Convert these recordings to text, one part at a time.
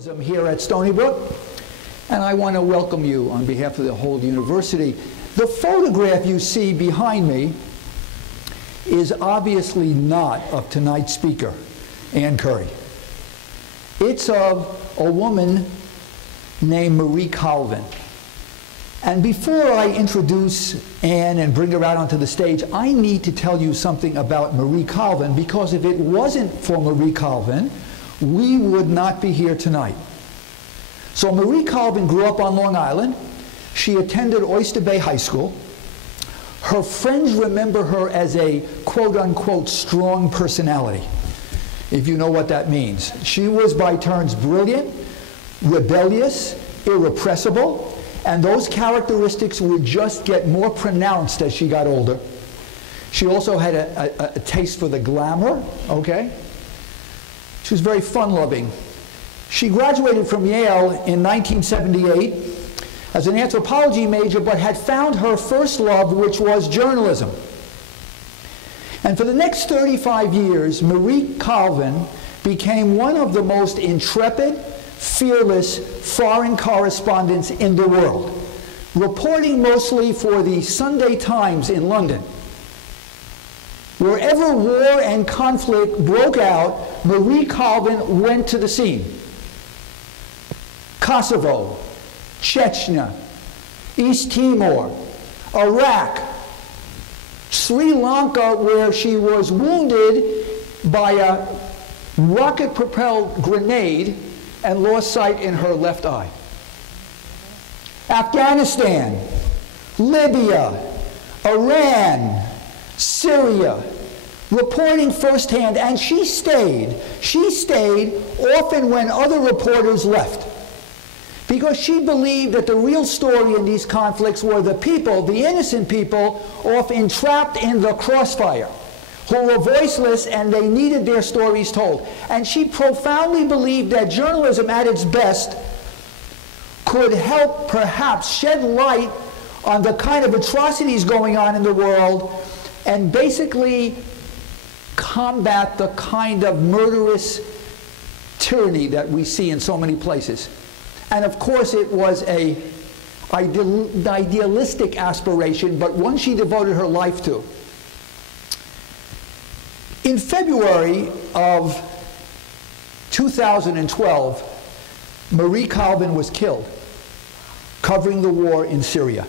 journalism here at Stony Brook, and I want to welcome you on behalf of the whole university. The photograph you see behind me is obviously not of tonight's speaker, Ann Curry. It's of a woman named Marie Colvin. And before I introduce Ann and bring her out onto the stage, I need to tell you something about Marie Colvin, because if it wasn't for Marie Colvin, we would not be here tonight. So Marie Colvin grew up on Long Island. She attended Oyster Bay High School. Her friends remember her as a quote-unquote strong personality, if you know what that means. She was by turns brilliant, rebellious, irrepressible, and those characteristics would just get more pronounced as she got older. She also had a taste for the glamour, okay? She was very fun-loving. She graduated from Yale in 1978 as an anthropology major, but had found her first love, which was journalism. And for the next 35 years, Marie Colvin became one of the most intrepid, fearless foreign correspondents in the world, reporting mostly for the Sunday Times in London. Wherever war and conflict broke out, Marie Colvin went to the scene. Kosovo, Chechnya, East Timor, Iraq, Sri Lanka, where she was wounded by a rocket-propelled grenade and lost sight in her left eye. Afghanistan, Libya, Iran, Syria, reporting firsthand, and she stayed often when other reporters left, because she believed that the real story in these conflicts were the people, the innocent people, often entrapped in the crossfire, who were voiceless and they needed their stories told. And she profoundly believed that journalism at its best could help perhaps shed light on the kind of atrocities going on in the world and basically combat the kind of murderous tyranny that we see in so many places. And of course it was an idealistic aspiration, but one she devoted her life to. In February of 2012, Marie Colvin was killed covering the war in Syria.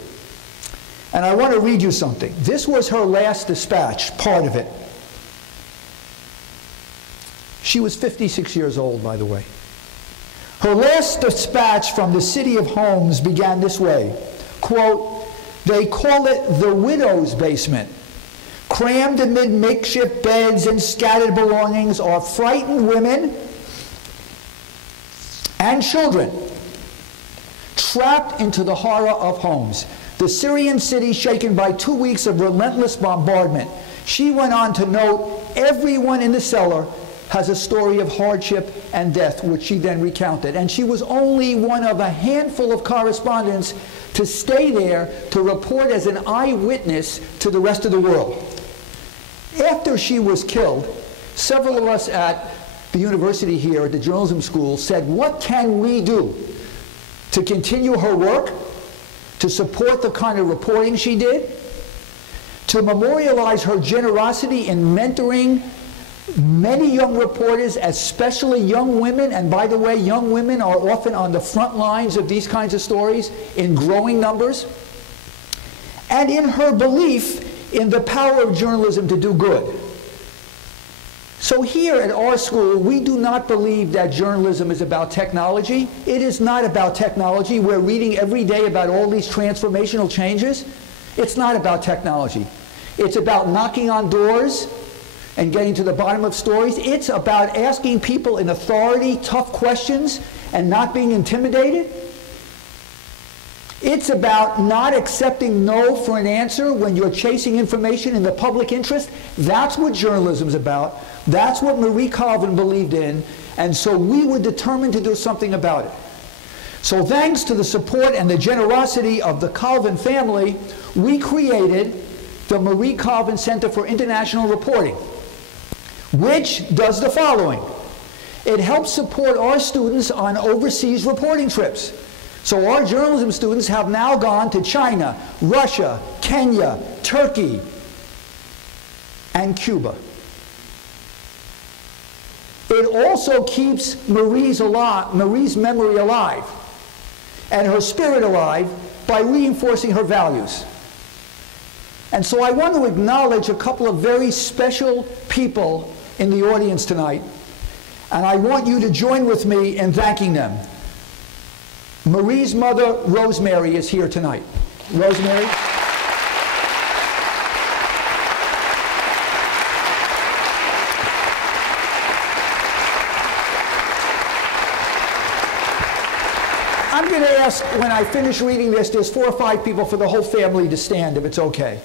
And I want to read you something. This was her last dispatch, part of it. She was 56 years old, by the way. Her last dispatch from the city of Homs began this way, quote, "They call it the widow's basement. Crammed amid makeshift beds and scattered belongings are frightened women and children, trapped into the horror of Homs, the Syrian city shaken by 2 weeks of relentless bombardment." She went on to note, everyone in the cellar has a story of hardship and death, which she then recounted. And she was only one of a handful of correspondents to stay there to report as an eyewitness to the rest of the world. After she was killed, several of us at the university here at the journalism school said, what can we do to continue her work, to support the kind of reporting she did, to memorialize her generosity in mentoring many young reporters, especially young women, and by the way, young women are often on the front lines of these kinds of stories in growing numbers, and in her belief in the power of journalism to do good. So here at our school, we do not believe that journalism is about technology. It is not about technology. We're reading every day about all these transformational changes. It's not about technology. It's about knocking on doors and getting to the bottom of stories. It's about asking people in authority tough questions and not being intimidated. It's about not accepting no for an answer when you're chasing information in the public interest. That's what journalism's about. That's what Marie Colvin believed in, and so we were determined to do something about it. So thanks to the support and the generosity of the Colvin family, we created the Marie Colvin Center for International Reporting, which does the following. It helps support our students on overseas reporting trips. So our journalism students have now gone to China, Russia, Kenya, Turkey, and Cuba. It also keeps Marie's memory alive and her spirit alive by reinforcing her values. And so I want to acknowledge a couple of very special people in the audience tonight, and I want you to join with me in thanking them. Marie's mother, Rosemary, is here tonight. Rosemary. I'm going to ask, when I finish reading this, there's 4 or 5 people for the whole family to stand, if it's okay.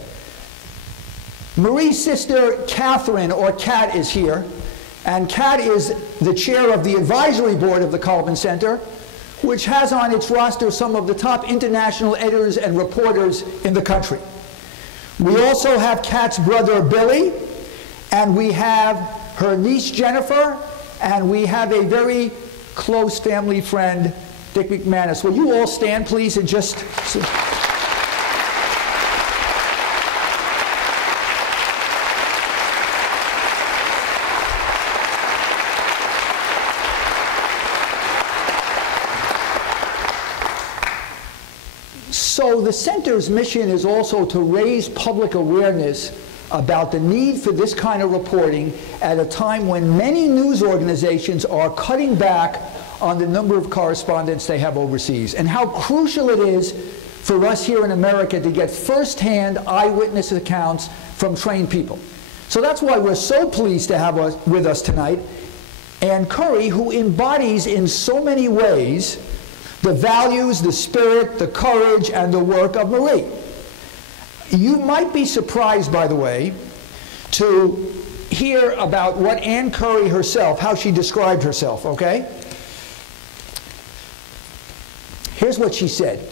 Marie's sister, Catherine, or Kat, is here. And Kat is the chair of the advisory board of the Colvin Center, which has on its roster some of the top international editors and reporters in the country. We also have Kat's brother, Billy, and we have her niece, Jennifer, and we have a very close family friend, Dick McManus. Will you all stand, please, and just... So the center's mission is also to raise public awareness about the need for this kind of reporting at a time when many news organizations are cutting back on the number of correspondents they have overseas, and how crucial it is for us here in America to get firsthand eyewitness accounts from trained people. So that's why we're so pleased to have with us tonight Ann Curry, who embodies in so many ways the values, the spirit, the courage, and the work of Marie. You might be surprised, by the way, to hear about what Ann Curry herself, how she described herself, okay? Here's what she said.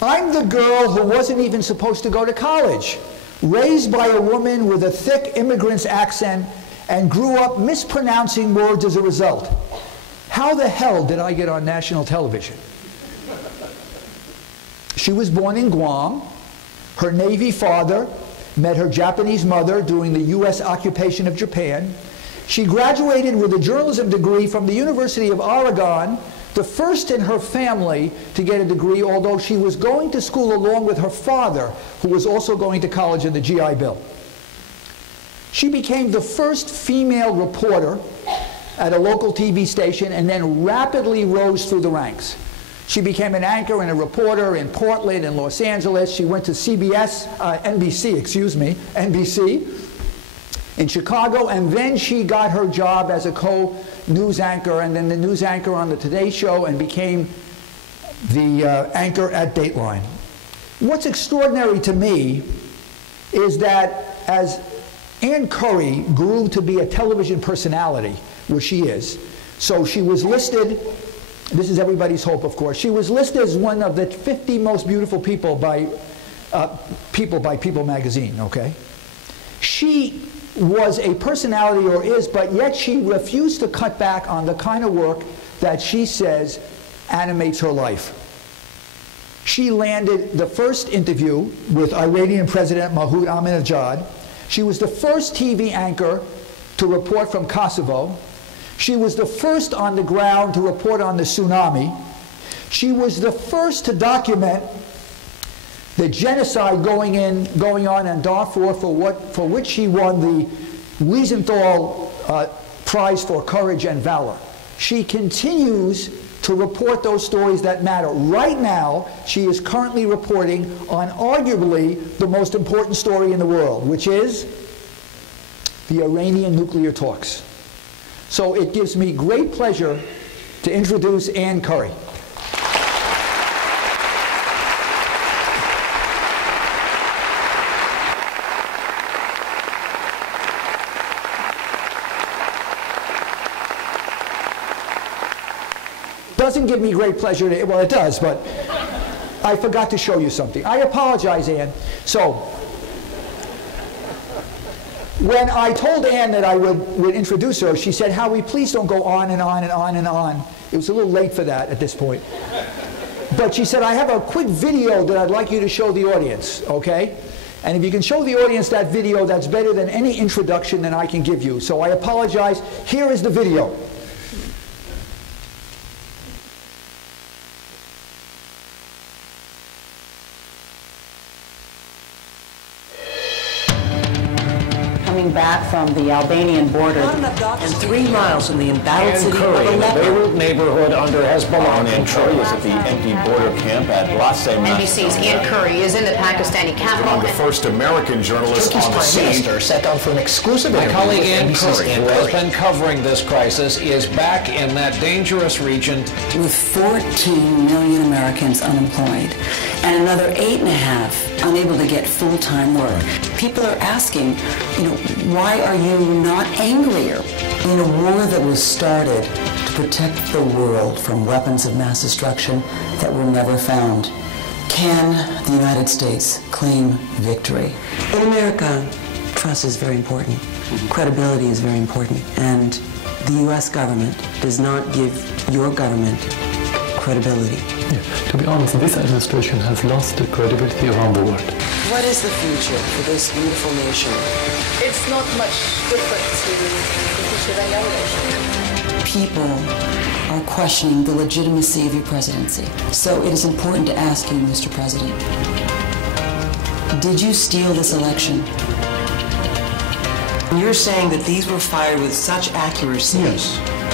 I'm the girl who wasn't even supposed to go to college, raised by a woman with a thick immigrant's accent, and grew up mispronouncing words as a result. How the hell did I get on national television? She was born in Guam. Her Navy father met her Japanese mother during the U.S. occupation of Japan. She graduated with a journalism degree from the University of Oregon, the first in her family to get a degree, although she was going to school along with her father, who was also going to college in the GI Bill. She became the first female reporter at a local TV station and then rapidly rose through the ranks. She became an anchor and a reporter in Portland and Los Angeles. She went to NBC in Chicago, and then she got her job as a co-news anchor and then the news anchor on the Today Show and became the anchor at Dateline. What's extraordinary to me is that as Ann Curry grew to be a television personality, which she is, so she was listed, this is everybody's hope, of course, she was listed as one of the 50 most beautiful people by People magazine, okay? She was a personality, or is, but yet she refused to cut back on the kind of work that she says animates her life. She landed the first interview with Iranian President Mahmoud Ahmadinejad. She was the first TV anchor to report from Kosovo. She was the first on the ground to report on the tsunami. She was the first to document the genocide going on in Darfur, for which she won the Wiesenthal Prize for Courage and Valor. She continues to report those stories that matter. Right now, she is currently reporting on arguably the most important story in the world, which is the Iranian nuclear talks. So it gives me great pleasure to introduce Ann Curry. Doesn't give me great pleasure to, well, it does, but I forgot to show you something. I apologize, Ann. So, When I told Ann that I would introduce her, she said, Howie, please don't go on and on and on and on. It was a little late for that at this point. But she said, I have a quick video that I'd like you to show the audience, okay? And if you can show the audience that video, that's better than any introduction that I can give you. So I apologize. Here is the video. Back from the Albanian border and 3 miles from the embattled city of Aleppo. The Beirut neighborhood under Hezbollah. Ann Curry is at the empty border camp at Blase. NBC's Ann Curry is in the Pakistani capital. The first American journalist on the scene. Turkey's prime minister sat down for an exclusive interview. My colleague Ann NBC's Curry, who has been covering this crisis, is back in that dangerous region. With 14 million Americans unemployed and another 8.5 unable to get full-time work, people are asking, why are you not angrier? In a war that was started to protect the world from weapons of mass destruction that were never found, can the United States claim victory? In America, trust is very important. Credibility is very important. And the U.S. government does not give your government credibility. Yeah. To be honest, this administration has lost the credibility around the world. What is the future for this beautiful nation? It's not much different to the future of any other nation. People are questioning the legitimacy of your presidency. So it is important to ask you, Mr. President, did you steal this election? You're saying that these were fired with such accuracy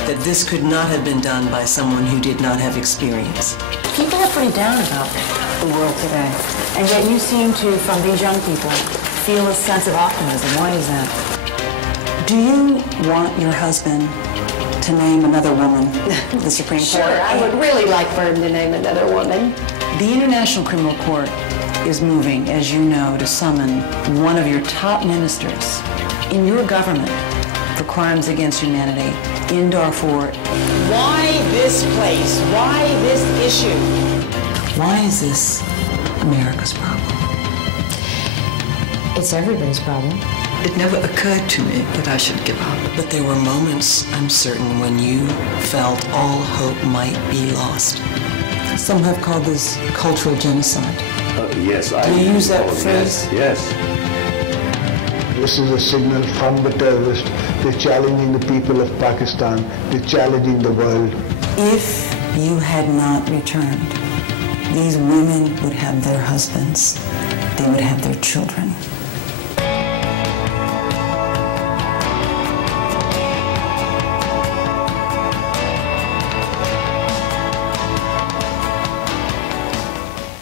that this could not have been done by someone who did not have experience. People are pretty down about the world today. And yet you seem to, from these young people, feel a sense of optimism. Why is that? Do you want your husband to name another woman the Supreme Court? Sure, I would really like for him to name another woman. The International Criminal Court is moving, as you know, to summon one of your top ministers in your government for crimes against humanity in Darfur. Why this place? Why this issue? Why is this America's problem? It's everybody's problem. It never occurred to me that I should give up. But there were moments, I'm certain, when you felt all hope might be lost. Some have called this cultural genocide. Yes, I do you use that phrase? Yes. This is a signal from the terrorists. They're challenging the people of Pakistan. They're challenging the world. If you had not returned, these women would have their husbands. They would have their children.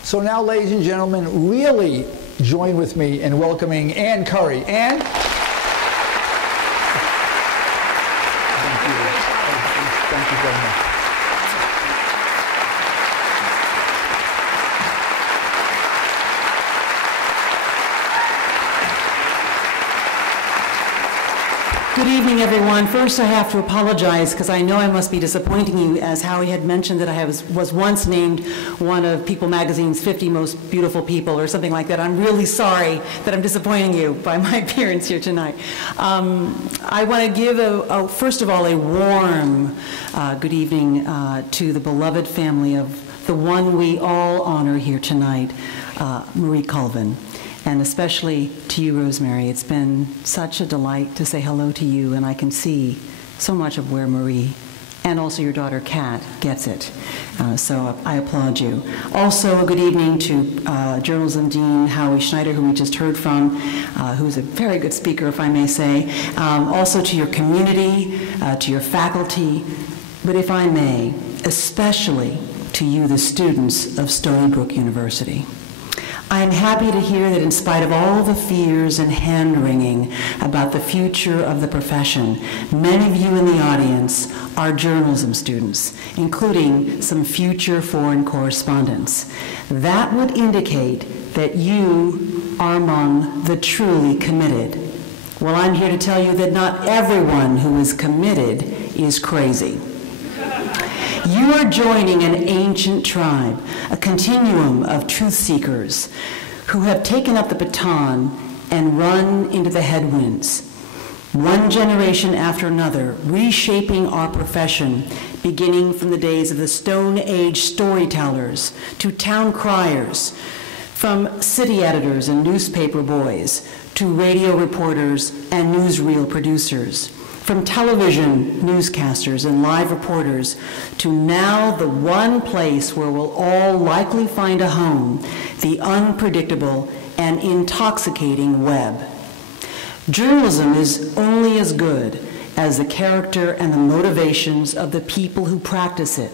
So now, ladies and gentlemen, really join with me in welcoming Ann Curry. Ann? Thank you very much. Good evening, everyone. First, I have to apologize because I know I must be disappointing you, as Howie had mentioned that I was once named one of People Magazine's 50 most beautiful people or something like that. I'm really sorry that I'm disappointing you by my appearance here tonight. I want to give, first of all, a warm good evening to the beloved family of the one we all honor here tonight, Marie Colvin. And especially to you, Rosemary. It's been such a delight to say hello to you, and I can see so much of where Marie and also your daughter, Kat, gets it. So I applaud you. Also, a good evening to Journalism Dean Howie Schneider, who we just heard from, who's a very good speaker, if I may say. Also to your community, to your faculty, but if I may, especially to you, the students of Stony Brook University. I am happy to hear that in spite of all the fears and hand-wringing about the future of the profession, many of you in the audience are journalism students, including some future foreign correspondents. That would indicate that you are among the truly committed. Well, I'm here to tell you that not everyone who is committed is crazy. You are joining an ancient tribe, a continuum of truth seekers who have taken up the baton and run into the headwinds. one generation after another, reshaping our profession, beginning from the days of the Stone Age storytellers to town criers, from city editors and newspaper boys to radio reporters and newsreel producers, from television newscasters and live reporters to now the one place where we'll all likely find a home, the unpredictable and intoxicating web. Journalism is only as good as the character and the motivations of the people who practice it.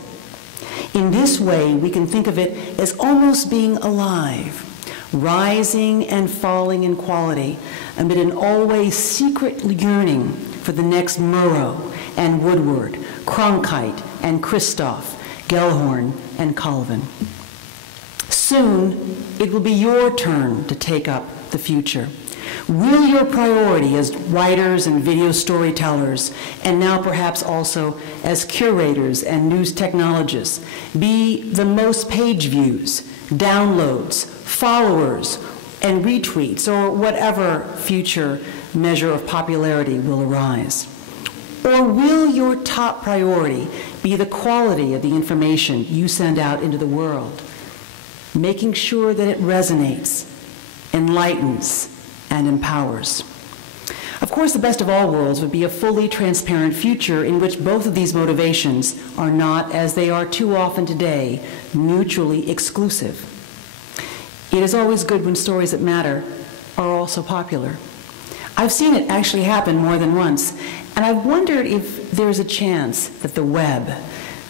In this way, we can think of it as almost being alive, rising and falling in quality amid an always secret yearning for the next Murrow and Woodward, Cronkite and Christoph, Gellhorn and Colvin. Soon, it will be your turn to take up the future. Will your priority as writers and video storytellers, and now perhaps also as curators and news technologists, be the most page views, downloads, followers, and retweets, or whatever future measure of popularity will arise? Or will your top priority be the quality of the information you send out into the world, making sure that it resonates, enlightens, and empowers? Of course, the best of all worlds would be a fully transparent future in which both of these motivations are not, as they are too often today, mutually exclusive. It is always good when stories that matter are also popular. I've seen it actually happen more than once, and I've wondered if there's a chance that the web,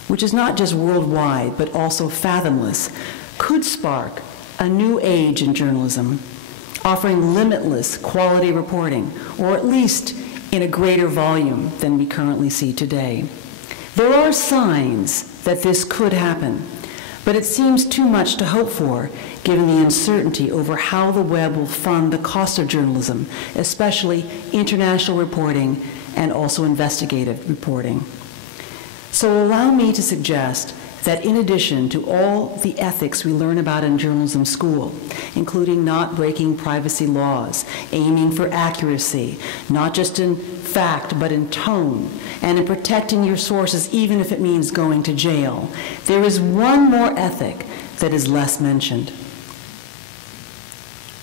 which is not just worldwide but also fathomless, could spark a new age in journalism, offering limitless quality reporting, or at least in a greater volume than we currently see today. There are signs that this could happen, but it seems too much to hope for, given the uncertainty over how the web will fund the cost of journalism, especially international reporting and also investigative reporting. So allow me to suggest that in addition to all the ethics we learn about in journalism school, including not breaking privacy laws, aiming for accuracy, not just in fact but in tone, and in protecting your sources even if it means going to jail, there is one more ethic that is less mentioned.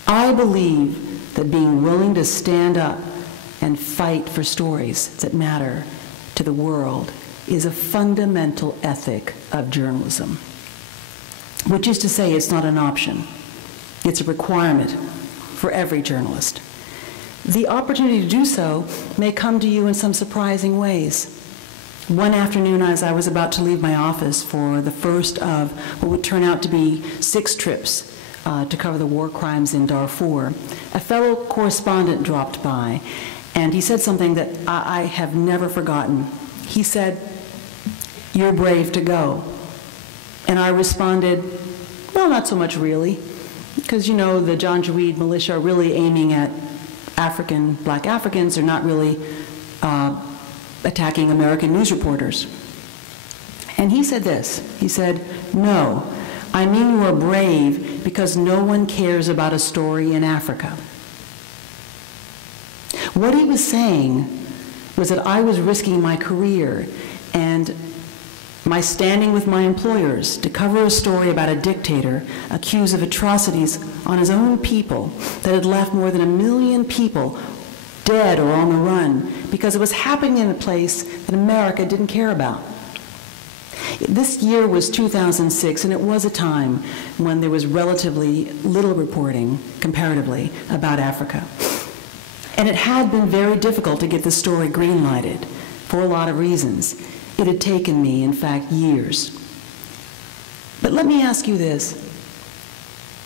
I believe that being willing to stand up and fight for stories that matter to the world is a fundamental ethic of journalism, which is to say it's not an option. It's a requirement for every journalist. The opportunity to do so may come to you in some surprising ways. One afternoon, as I was about to leave my office for the first of what would turn out to be 6 trips to cover the war crimes in Darfur, a fellow correspondent dropped by, and he said something that I have never forgotten. He said, "You're brave to go." And I responded, "Well, not so much really, because you know the Janjaweed militia are really aiming at black Africans. They're not really attacking American news reporters." And he said this, he said, "No, I mean you are brave because no one cares about a story in Africa." What he was saying was that I was risking my career and my standing with my employers to cover a story about a dictator accused of atrocities on his own people that had left more than 1 million people dead or on the run because it was happening in a place that America didn't care about. This year was 2006, and it was a time when there was relatively little reporting, comparatively, about Africa. And it had been very difficult to get the story green-lighted for a lot of reasons. It had taken me, in fact, years. But let me ask you this.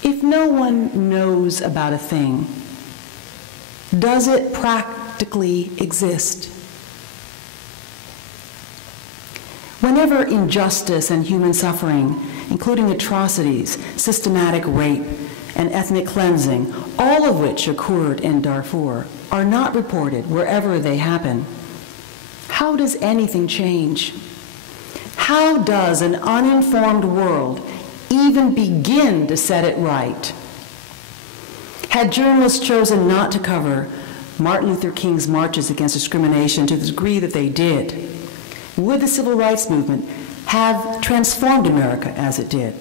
If no one knows about a thing, does it practically exist? Whenever injustice and human suffering, including atrocities, systematic rape, and ethnic cleansing, all of which occurred in Darfur, are not reported wherever they happen, how does anything change? How does an uninformed world even begin to set it right? Had journalists chosen not to cover Martin Luther King's marches against discrimination to the degree that they did, would the civil rights movement have transformed America as it did?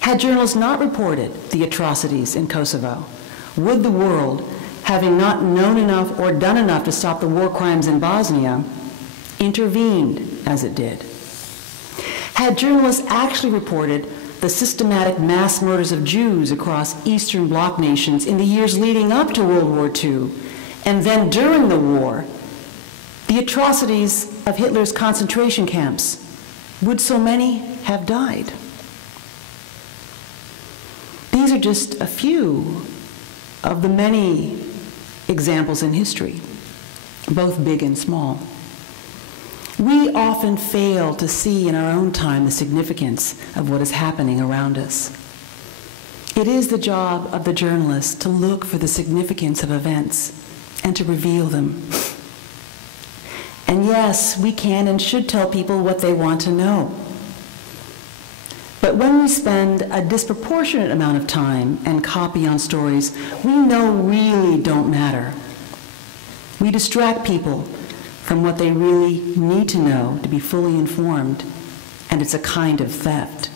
Had journalists not reported the atrocities in Kosovo, would the world, having not known enough or done enough to stop the war crimes in Bosnia, intervened as it did? Had journalists actually reported the systematic mass murders of Jews across Eastern Bloc nations in the years leading up to World War II, and then during the war, the atrocities of Hitler's concentration camps, would so many have died? These are just a few of the many examples in history, both big and small. We often fail to see in our own time the significance of what is happening around us. It is the job of the journalist to look for the significance of events and to reveal them. And yes, we can and should tell people what they want to know. But when we spend a disproportionate amount of time and copy on stories we know really don't matter, we distract people from what they really need to know to be fully informed, and it's a kind of theft.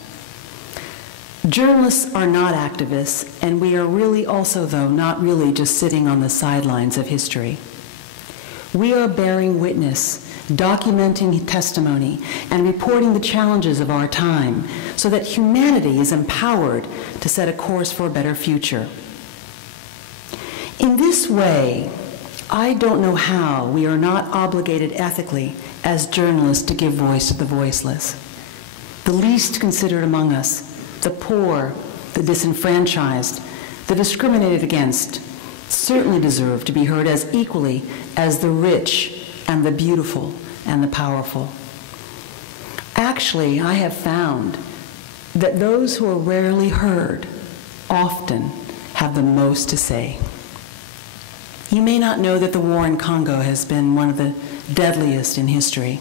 Journalists are not activists, and we are really also, though, not really just sitting on the sidelines of history. We are bearing witness, documenting testimony, and reporting the challenges of our time so that humanity is empowered to set a course for a better future. In this way, I don't know how we are not obligated ethically as journalists to give voice to the voiceless. The least considered among us, the poor, the disenfranchised, the discriminated against, certainly deserve to be heard as equally as the rich and the beautiful and the powerful. Actually, I have found that those who are rarely heard often have the most to say. You may not know that the war in Congo has been one of the deadliest in history.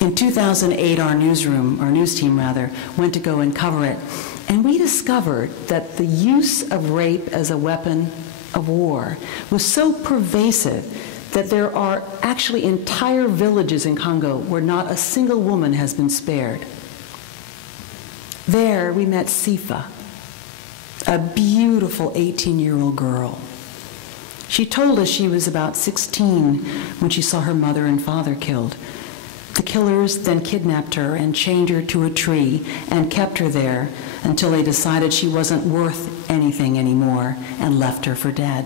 In 2008, our news team went to go and cover it, and we discovered that the use of rape as a weapon of war was so pervasive that there are actually entire villages in Congo where not a single woman has been spared. There we met Sifa, a beautiful 18-year-old girl. She told us she was about 16 when she saw her mother and father killed. The killers then kidnapped her and chained her to a tree and kept her there until they decided she wasn't worth anything anymore and left her for dead.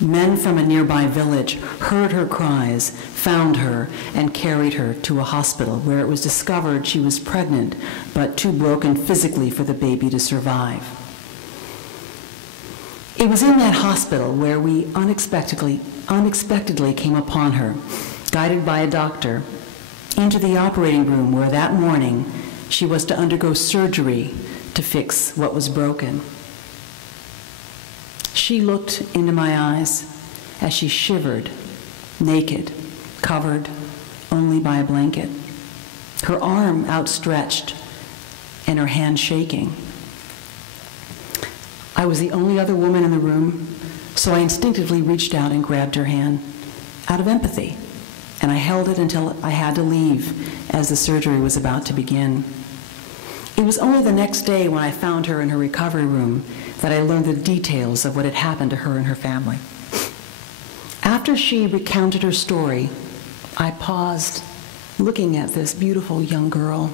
Men from a nearby village heard her cries, found her, and carried her to a hospital where it was discovered she was pregnant but too broken physically for the baby to survive. It was in that hospital where we unexpectedly came upon her, guided by a doctor, into the operating room where that morning she was to undergo surgery to fix what was broken. She looked into my eyes as she shivered, naked, covered only by a blanket, her arm outstretched and her hand shaking. I was the only other woman in the room, so I instinctively reached out and grabbed her hand out of empathy, and I held it until I had to leave as the surgery was about to begin. It was only the next day when I found her in her recovery room that I learned the details of what had happened to her and her family. After she recounted her story, I paused, looking at this beautiful young girl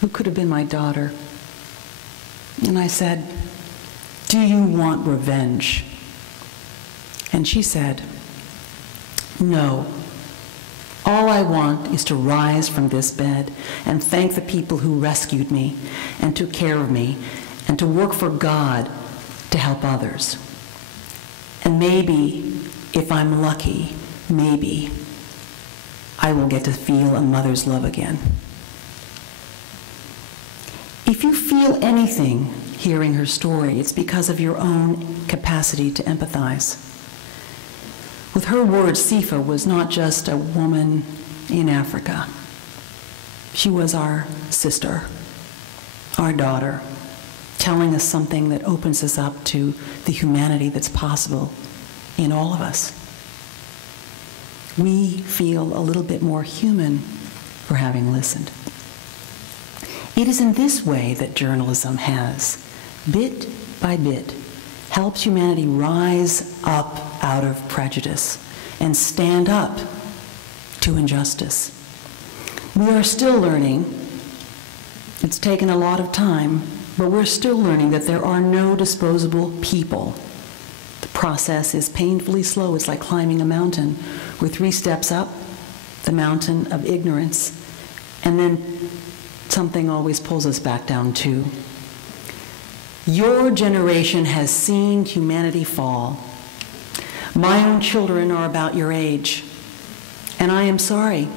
who could have been my daughter. And I said, "Do you want revenge?" And she said, "No. All I want is to rise from this bed and thank the people who rescued me and took care of me and to work for God to help others. And maybe, if I'm lucky, maybe I will get to feel a mother's love again." If you feel anything hearing her story, it's because of your own capacity to empathize. With her words, Sifa was not just a woman in Africa. She was our sister, our daughter, telling us something that opens us up to the humanity that's possible in all of us. We feel a little bit more human for having listened. It is in this way that journalism has, bit by bit, helped humanity rise up out of prejudice and stand up to injustice. We are still learning. It's taken a lot of time, but we're still learning that there are no disposable people. The process is painfully slow. It's like climbing a mountain. We're 3 steps up the mountain of ignorance, and then something always pulls us back down too. Your generation has seen humanity fall. My own children are about your age, and I am sorry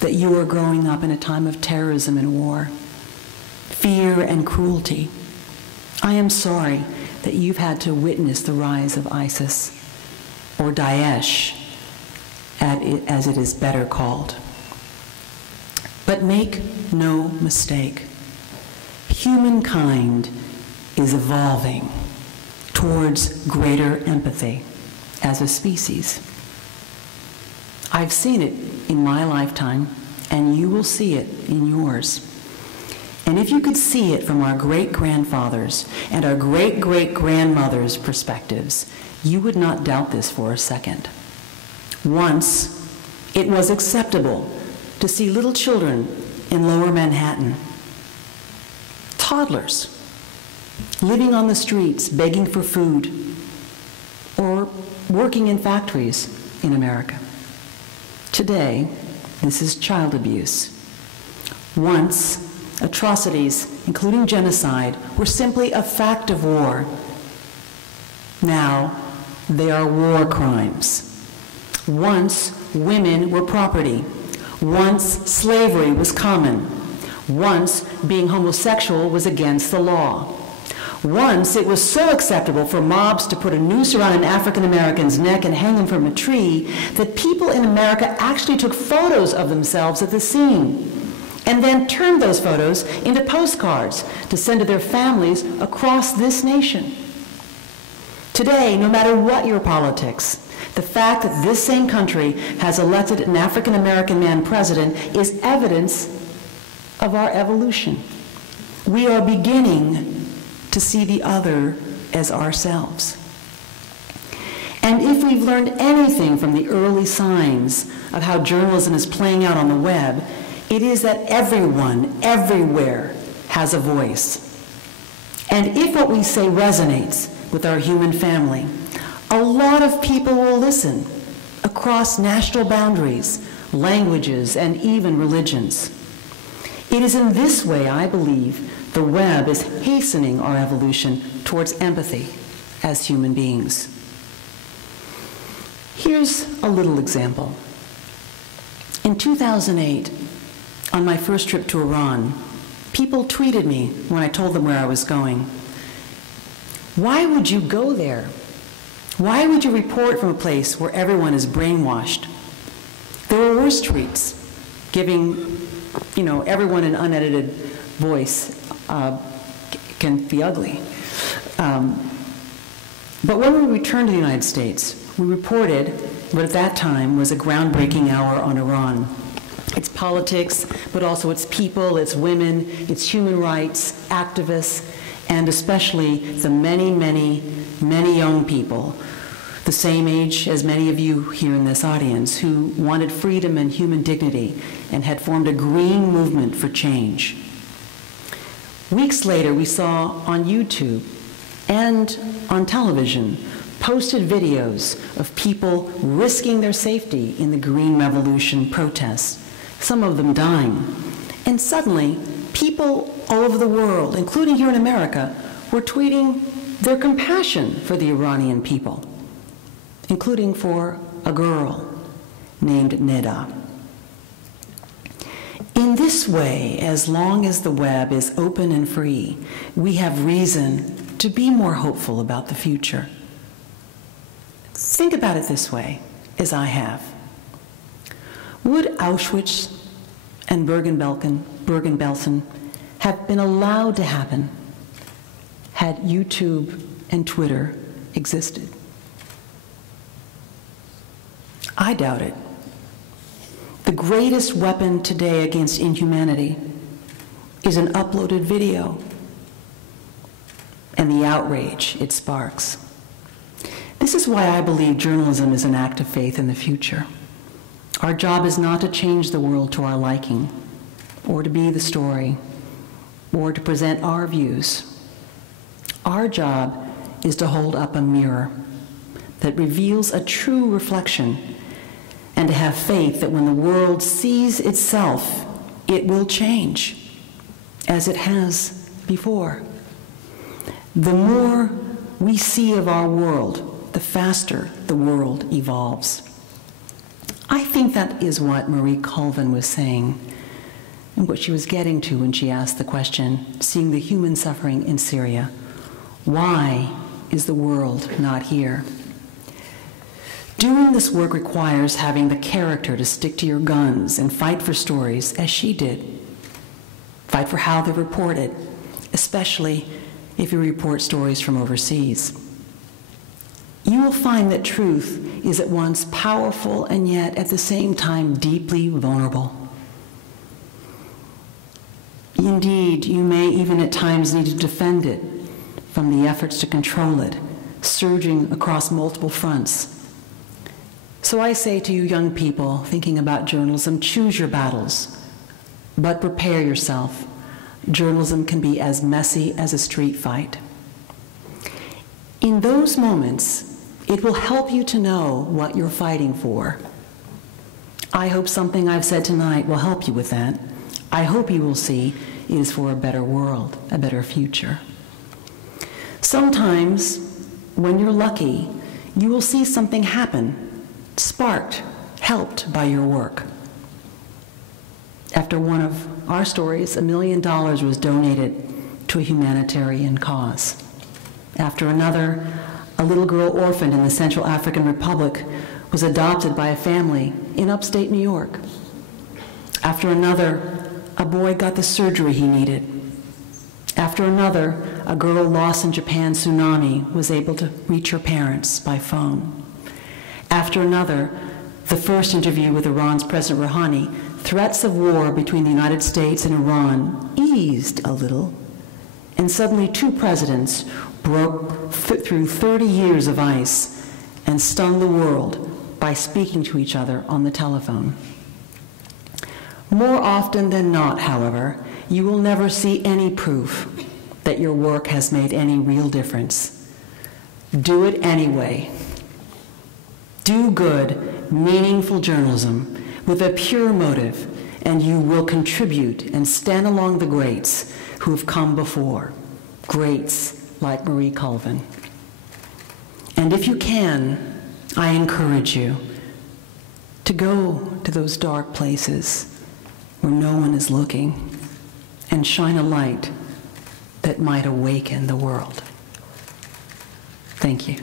that you are growing up in a time of terrorism and war, fear and cruelty. I am sorry that you've had to witness the rise of ISIS, or Daesh, as it is better called. But make no mistake, humankind is evolving towards greater empathy as a species. I've seen it in my lifetime, and you will see it in yours. And if you could see it from our great-grandfathers and our great-great-grandmothers' perspectives, you would not doubt this for a second. Once, it was acceptable to see little children in Lower Manhattan, toddlers, living on the streets, begging for food, or working in factories in America. Today, this is child abuse. Once, atrocities, including genocide, were simply a fact of war. Now, they are war crimes. Once, women were property. Once, slavery was common. Once, being homosexual was against the law. Once, it was so acceptable for mobs to put a noose around an African American's neck and hang him from a tree that people in America actually took photos of themselves at the scene and then turned those photos into postcards to send to their families across this nation. Today, no matter what your politics, the fact that this same country has elected an African American man president is evidence of our evolution. We are beginning to see the other as ourselves. And if we've learned anything from the early signs of how journalism is playing out on the web, it is that everyone, everywhere, has a voice. And if what we say resonates with our human family, a lot of people will listen across national boundaries, languages, and even religions. It is in this way, I believe, the web is hastening our evolution towards empathy as human beings. Here's a little example. In 2008, on my first trip to Iran, people tweeted me when I told them where I was going. Why would you go there? Why would you report from a place where everyone is brainwashed? There were worse tweets, giving, everyone an unedited voice can be ugly. But when we returned to the United States, we reported what at that time was a groundbreaking hour on Iran. Its politics, but also its people, its women, its human rights, activists, and especially the many, many, many young people, the same age as many of you here in this audience, who wanted freedom and human dignity and had formed a green movement for change. Weeks later, we saw on YouTube and on television posted videos of people risking their safety in the Green Revolution protests, some of them dying. And suddenly, people all over the world, including here in America, were tweeting their compassion for the Iranian people, including for a girl named Neda. In this way, as long as the web is open and free, we have reason to be more hopeful about the future. Think about it this way, as I have. Would Auschwitz and Bergen-Belsen have been allowed to happen had YouTube and Twitter existed? I doubt it. The greatest weapon today against inhumanity is an uploaded video and the outrage it sparks. This is why I believe journalism is an act of faith in the future. Our job is not to change the world to our liking, or to be the story, or to present our views. Our job is to hold up a mirror that reveals a true reflection, and to have faith that when the world sees itself, it will change, as it has before. The more we see of our world, the faster the world evolves. I think that is what Marie Colvin was saying, and what she was getting to when she asked the question, seeing the human suffering in Syria, why is the world not here? Doing this work requires having the character to stick to your guns and fight for stories as she did. Fight for how they're reported, especially if you report stories from overseas. You will find that truth is at once powerful and yet at the same time deeply vulnerable. Indeed, you may even at times need to defend it from the efforts to control it, surging across multiple fronts. So I say to you young people thinking about journalism, choose your battles, but prepare yourself. Journalism can be as messy as a street fight. In those moments, it will help you to know what you're fighting for. I hope something I've said tonight will help you with that. I hope you will see it is for a better world, a better future. Sometimes, when you're lucky, you will see something happen, sparked, helped by your work. After one of our stories, $1 million was donated to a humanitarian cause. After another, a little girl orphaned in the Central African Republic was adopted by a family in upstate New York. After another, a boy got the surgery he needed. After another, a girl lost in Japan's tsunami was able to reach her parents by phone. After another, the first interview with Iran's President Rouhani, threats of war between the United States and Iran eased a little, and suddenly two presidents broke through 30 years of ice and stunned the world by speaking to each other on the telephone. More often than not, however, you will never see any proof that your work has made any real difference. Do it anyway. Do good, meaningful journalism with a pure motive, and you will contribute and stand along the greats who have come before, greats like Marie Colvin. And if you can, I encourage you to go to those dark places where no one is looking and shine a light that might awaken the world. Thank you.